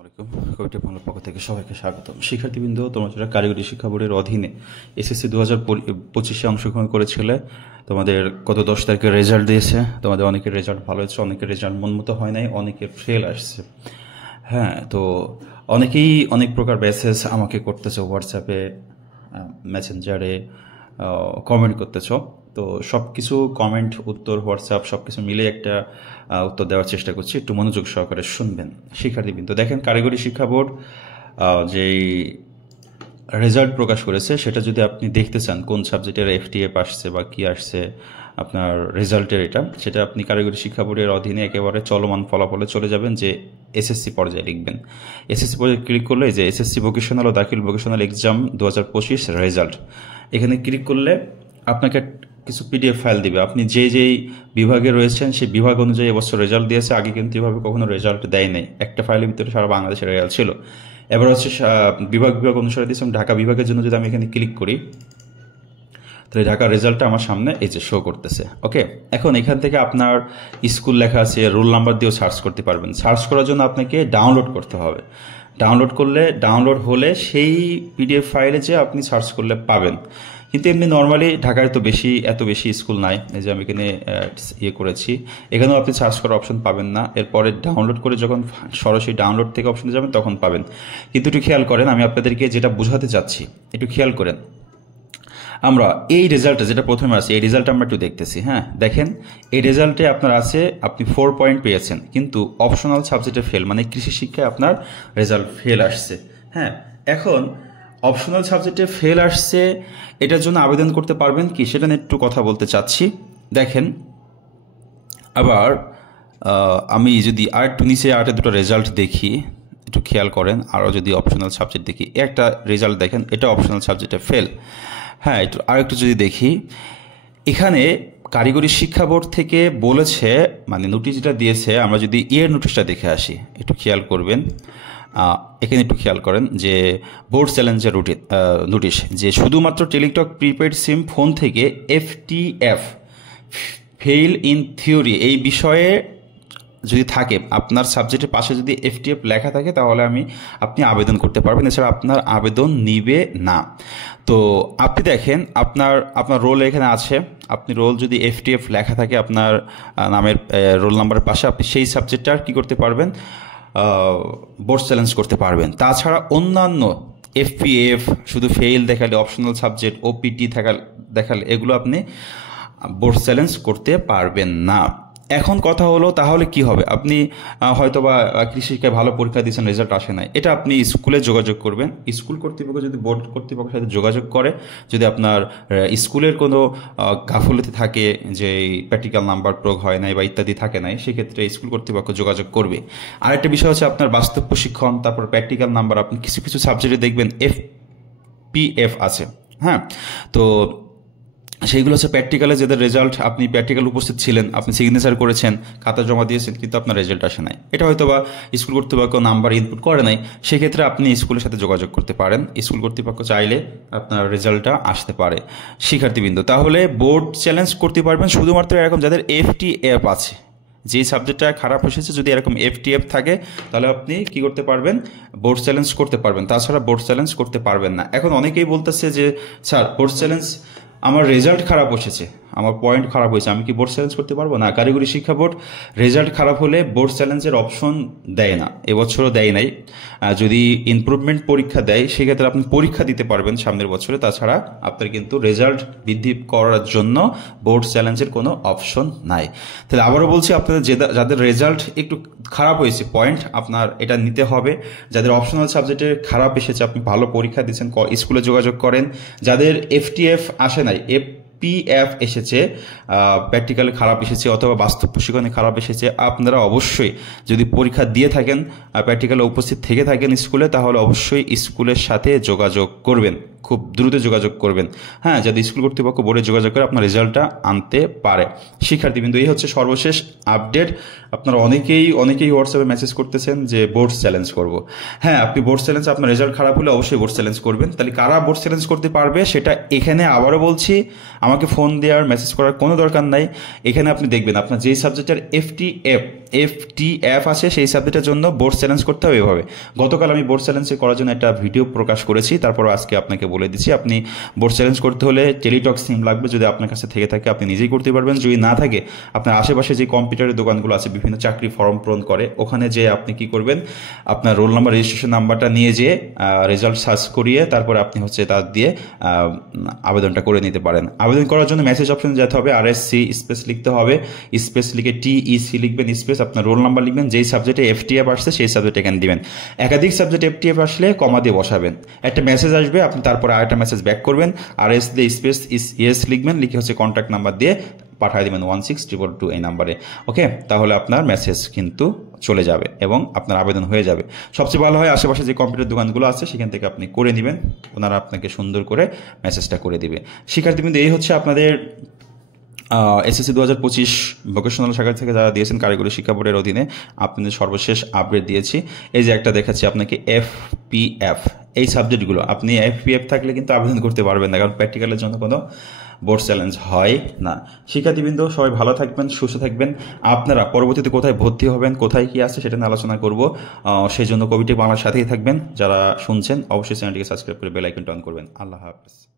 আলাইকুম। কবিতা বাংলার পক্ষ থেকে সবাইকে স্বাগতম। শিক্ষার্থীবৃন্দ, তোমরা যারা কারিগরি শিক্ষা বোর্ডের অধীনে এসএসসি 2025-এ অংশগ্রহণ করেছিলে, তোমাদের গত 10 তারিখে রেজাল্ট দিয়েছে। তোমাদের অনেকের রেজাল্ট ভালো হয়েছে, অনেকের রেজাল্ট মন মতো হয় নাই, অনেকের ফেল আসছে। হ্যাঁ, তো অনেকেই অনেক প্রকার মেসেজ আমাকে করতেছে, হোয়াটসঅ্যাপে, মেসেঞ্জারে কমেন্ট করতেছ। তো সব কিছু কমেন্ট, উত্তর, হোয়াটসঅ্যাপ সব কিছু মিলে একটা উত্তর দেওয়ার চেষ্টা করছি। একটু মনোযোগ সহকারে শুনবেন শিক্ষার্থীবৃন্দ। দেখেন, কারিগরি শিক্ষা বোর্ড যেই রেজাল্ট প্রকাশ করেছে, সেটা যদি আপনি দেখতে চান কোন সাবজেক্টের এফটিএফ আসছে বা কি আসছে আপনার রেজাল্টের, সেটা আপনি কারিগরি শিক্ষা বোর্ডের অধীনে একেবারে চলমান ফলাফলে চলে যাবেন, যে এসএসসি পর্যায়ে লিখবেন। এসএসসি পর্যায়ে ক্লিক করলে যে এসএসসি ভোকেশনাল ও দাখিল ভোকেশনাল এক্সাম 2025 রেজাল্ট, এখানে ক্লিক করলে আপনাকে কিছু পিডিএফ ফাইল দিবে। আপনি যেই বিভাগে রয়েছেন সেই বিভাগ অনুযায়ী এবছর রেজাল্ট দিয়েছে। আগে কিন্তু এভাবে কখনো রেজাল্ট দেয় নাই। একটা ফাইলের ভিতরে সারা বাংলাদেশের রেজাল্ট ছিল। এবার হচ্ছে বিভাগ অনুসারে দিয়েছিলাম। ঢাকা বিভাগের জন্য যদি আমি এখানে ক্লিক করি, তাহলে ঢাকার রেজাল্টটা আমার সামনে এই যে শো করতেছে। ওকে, এখন এখান থেকে আপনার স্কুল লেখা আছে, রোল নাম্বার দিয়েও সার্চ করতে পারবেন। সার্চ করার জন্য আপনাকে ডাউনলোড করতে হবে। ডাউনলোড হলে সেই পিডিএফ ফাইলে যে আপনি সার্চ করলে পাবেন। কিন্তু এমনি নর্মালি ঢাকায় তো এত বেশি স্কুল নাই। এই যে আমি এখানে করেছি, এখানেও আপনি সার্চ করার অপশন পাবেন না। এরপরে ডাউনলোড করে যখন সরাসরি ডাউনলোড থেকে অপশনে যাবেন তখন পাবেন। কিন্তু একটু খেয়াল করেন, আমি আপনাদেরকে যেটা বোঝাতে চাচ্ছি একটু খেয়াল করেন। আমরা এই রেজাল্টটা যেটা প্রথমে আছে, এই রেজাল্ট আমরা একটু দেখতেছি। হ্যাঁ, দেখেন, এই রেজাল্টে আপনার আছে, আপনি 4 পয়েন্ট পেয়েছেন, কিন্তু অপশনাল সাবজেক্টে ফেল, মানে কৃষি শিক্ষায় আপনার রেজাল্ট ফেল আসছে। হ্যাঁ, এখন অপশনাল সাবজেক্টে ফেল আসছে, এটার জন্য আবেদন করতে পারবেন কি, সেটা নিয়ে একটু কথা বলতে চাচ্ছি। দেখেন, আবার আমি যদি আর একটু নিচে দুটো রেজাল্ট দেখি, একটু খেয়াল করেন। আরও যদি অপশনাল সাবজেক্ট দেখি, একটা রেজাল্ট দেখেন, এটা অপশনাল সাবজেক্টে ফেল। হ্যাঁ, আরেকটু যদি দেখি, এখানে কারিগরি শিক্ষা বোর্ড থেকে বলেছে, মানে নোটিশ যেটা দিয়েছে, আমরা যদি নোটিশটা দেখে আসি, একটু খেয়াল করবেন। এখানে একটু খেয়াল করেন যে বোর্ড চ্যালেঞ্জের নোটিশ, যে শুধুমাত্র টেলিটক প্রিপেড সিম ফোন থেকে এফটিএফ ফেইল ইন থিওরি এই বিষয়ে যদি থাকে, আপনার সাবজেক্টের পাশে যদি এফটিএফ লেখা থাকে, তাহলে আপনি আবেদন করতে পারবেন। এছাড়া আপনার আবেদন নিবে না। তো আপনি দেখেন, আপনার রোল এখানে আছে। আপনি রোল যদি এফটিএফ লেখা থাকে আপনার নামের রোল নাম্বারের পাশে, আপনি সেই সাবজেক্টটা কী করতে পারবেন, বোর্ড চ্যালেঞ্জ করতে পারবেন। তাছাড়া অন্যান্য এফপিএফ শুধু ফেইল দেখালে, অপশনাল সাবজেক্ট ওপিটি দেখালে, এগুলো আপনি বোর্ড চ্যালেঞ্জ করতে পারবেন না। এখন কথা হলো, তাহলে কি হবে? আপনি হয়তো বা কৃষিকে ভালো পরীক্ষা দিয়েছেন, রেজাল্ট আসে নাই, এটা আপনি স্কুলে যোগাযোগ করবেন। স্কুল কর্তৃপক্ষ যদি বোর্ড কর্তৃপক্ষের সাথে যোগাযোগ করে, যদি আপনার স্কুলের কোনো গাফলতি থাকে, যে প্র্যাকটিক্যাল নাম্বার প্রয়োগ হয় নাই বা ইত্যাদি থাকে নাই, সেক্ষেত্রে স্কুল কর্তৃপক্ষ যোগাযোগ করবে। আরেকটা বিষয় হচ্ছে আপনার বাস্তব প্রশিক্ষণ, তারপর প্র্যাকটিক্যাল নাম্বার। আপনি কিছু কিছু সাবজেক্টে দেখবেন এফপিএফ আছে। হ্যাঁ, তো সেইগুলো হচ্ছে প্র্যাকটিক্যালে যাদের রেজাল্ট, আপনি প্র্যাকটিক্যাল উপস্থিত ছিলেন, আপনি সিগনেচার করেছেন, খাতা জমা দিয়েছেন, কিন্তু আপনার রেজাল্ট আসে নাই, এটা হয়তো বা স্কুল কর্তৃপক্ষ নাম্বার ইনপুট করে নাই। সেক্ষেত্রে আপনি স্কুলের সাথে যোগাযোগ করতে পারেন। স্কুল কর্তৃপক্ষ চাইলে আপনার রেজাল্টটা আসতে পারে। শিক্ষার্থীবৃন্দ, তাহলে বোর্ড চ্যালেঞ্জ করতে পারবেন শুধুমাত্র এরকম যাদের এফটিএফ আছে। যে সাবজেক্টটা খারাপ এসেছে, যদি এরকম এফটিএফ থাকে, তাহলে আপনি কি করতে পারবেন, বোর্ড চ্যালেঞ্জ করতে পারবেন। তাছাড়া বোর্ড চ্যালেঞ্জ করতে পারবেন না। এখন অনেকেই বলতেছে যে স্যার, বোর্ড চ্যালেঞ্জ, আমার রেজাল্ট খারাপ এসেছে, আমার পয়েন্ট খারাপ হয়েছে, আমি কি বোর্ড চ্যালেঞ্জ করতে পারবো না? কারিগরি শিক্ষা বোর্ড রেজাল্ট খারাপ হলে বোর্ড চ্যালেঞ্জের অপশন দেয় না, এবছরও দেয় নাই। যদি ইমপ্রুভমেন্ট পরীক্ষা দেয়, সেক্ষেত্রে আপনি পরীক্ষা দিতে পারবেন সামনের বছরে। তাছাড়া আপনার কিন্তু রেজাল্ট বৃদ্ধি করার জন্য বোর্ড চ্যালেঞ্জের কোনো অপশন নাই। তাহলে আবারও বলছি, আপনাদের যাদের রেজাল্ট একটু খারাপ হয়েছে, পয়েন্ট আপনার এটা নিতে হবে। যাদের অপশনাল সাবজেক্টে খারাপ এসেছে, আপনি ভালো পরীক্ষা দিচ্ছেন, স্কুলে যোগাযোগ করেন। যাদের এফটিএফ আসে নাই, পিএফ এসেছে, প্র্যাকটিক্যালে খারাপ এসেছে, অথবা বাস্তব প্রশিক্ষণে খারাপ এসেছে, আপনারা অবশ্যই যদি পরীক্ষা দিয়ে থাকেন, প্র্যাকটিক্যালে উপস্থিত থেকে থাকেন স্কুলে, তাহলে অবশ্যই স্কুলের সাথে যোগাযোগ করবেন। খুব দ্রুত যোগাযোগ করবেন, হ্যাঁ, যাতে স্কুল কর্তৃপক্ষ বোর্ডে যোগাযোগ করে আপনার রেজাল্টটা আনতে পারে। শিক্ষার্থীবৃন্দ, এই হচ্ছে সর্বশেষ আপডেট। আপনারা অনেকেই হোয়াটসঅ্যাপে মেসেজ করতেছেন যে বোর্ড চ্যালেঞ্জ করব। হ্যাঁ, আপনি বোর্ড চ্যালেঞ্জ, আপনার রেজাল্ট খারাপ হলে অবশ্যই বোর্ড চ্যালেঞ্জ করবেন। তাহলে কারা বোর্ড চ্যালেঞ্জ করতে পারবে সেটা এখানে আবারও বলছি, আমাকে ফোন দেওয়ার মেসেজ করার কোনো দরকার নাই। এখানে আপনি দেখবেন আপনার যেই সাবজেক্টের এফটিএফ আছে সেই সাবজেক্টের জন্য বোর্ড চ্যালেঞ্জ করতে হবে এভাবে। গতকাল আমি বোর্ড চ্যালেঞ্জ করার জন্য একটা ভিডিও প্রকাশ করেছি, তারপর আজকে আপনাকে বলে দিচ্ছি। আপনি বোর্ড চ্যালেঞ্জ করতে হলে টেলিটক সিম লাগবে, যদি আপনার কাছে থেকে থাকে আপনি নিজেই করতে পারবেন। যদি না থাকে, আপনার আশেপাশে যে কম্পিউটারের দোকানগুলো আছে, বিভিন্ন চাকরি ফর্ম পূরণ করে, ওখানে যেয়ে আপনি কি করবেন, আপনার রোল নাম্বার, রেজিস্ট্রেশন নাম্বারটা নিয়ে যেয়ে রেজাল্ট সার্চ করিয়ে তারপরে আপনি হচ্ছে তার দিয়ে আবেদনটা করে নিতে পারেন। আবেদন করার জন্য মেসেজ অপশনে যেতে হবে, RSC স্পেস লিখতে হবে, স্পেস লিখে TEC লিখবেন, স্পেস আপনার রোল নাম্বার লিখবেন, যেই সাবজেক্টে FTF আসছে সেই সাবজেক্ট এখানে দিবেন। একাধিক সাবজেক্ট FTF আসলে কমা দিয়ে বসাবেন। একটা মেসেজ আসবে, আপনি তারপরে আরেকটা মেসেজ ব্যাক করবেন, RS দিয়ে স্পেস ইয়েস লিখবেন, লিখে হচ্ছে কন্ট্যাক্ট নাম্বার দিয়ে পাঠিয়ে দেবেন 16222 এই নাম্বারে। ওকে, তাহলে আপনার মেসেজ কিন্তু চলে যাবে এবং আপনার আবেদন হয়ে যাবে। সবচেয়ে ভালো হয় আশেপাশে যে কম্পিউটার দোকানগুলো আছে সেখান থেকে আপনি করে নেবেন, ওনারা আপনাকে সুন্দর করে মেসেজটা করে দিবে। শিক্ষার্থীবৃন্দ, এই হচ্ছে আপনাদের SSC 2025 ভোকেশনাল শাখা থেকে যারা দিয়েছেন কারিগরি শিক্ষা বোর্ডের অধীনে আপনাদের সর্বশেষ আপডেট দিয়েছি। এই যে একটা দেখাচ্ছি আপনাকে FPF, এই সাবজেক্টগুলো আপনি FPF থাকলে কিন্তু আবেদন করতে পারবেন না, কারণ প্র্যাকটিক্যালের জন্য কোনো বোর্ড চ্যালেঞ্জ হয় না। শিক্ষার্থীবৃন্দ, সবাই ভালো থাকবেন, সুস্থ থাকবেন। আপনারা পরবর্তীতে কোথায় ভর্তি হবেন, কোথায় কি আছে সেটা নিয়ে আলোচনা করব, সেই জন্য কবিটি বাংলার সাথেই থাকবেন। যারা শুনছেন অবশ্যই চ্যানেলটিকে সাবস্ক্রাইব করে বেল আইকনটা অন করবেন। আল্লাহ হাফেজ।